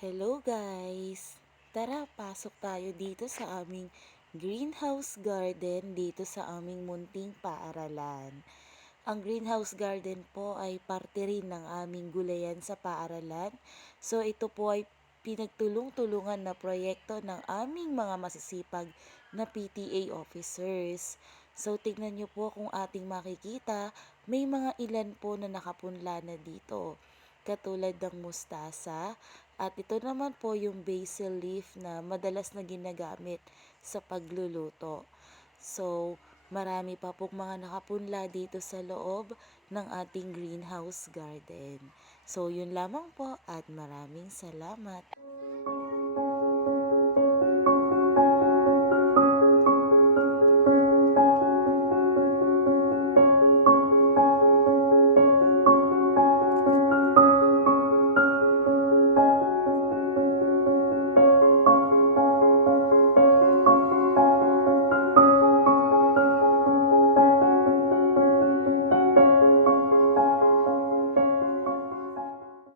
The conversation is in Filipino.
Hello guys! Tara, pasok tayo dito sa aming greenhouse garden dito sa aming munting paaralan. Ang greenhouse garden po ay parte rin ng aming gulayan sa paaralan. So ito po ay pinagtulong-tulungan na proyekto ng aming mga masisipag na PTA officers. So tignan nyo po kung ating makikita, may mga ilan po na nakapunla na dito katulad ng mustasa. At ito naman po yung basil leaf na madalas na ginagamit sa pagluluto. So, marami pa pong mga nakapunla dito sa loob ng ating greenhouse garden. So, yun lamang po at maraming salamat.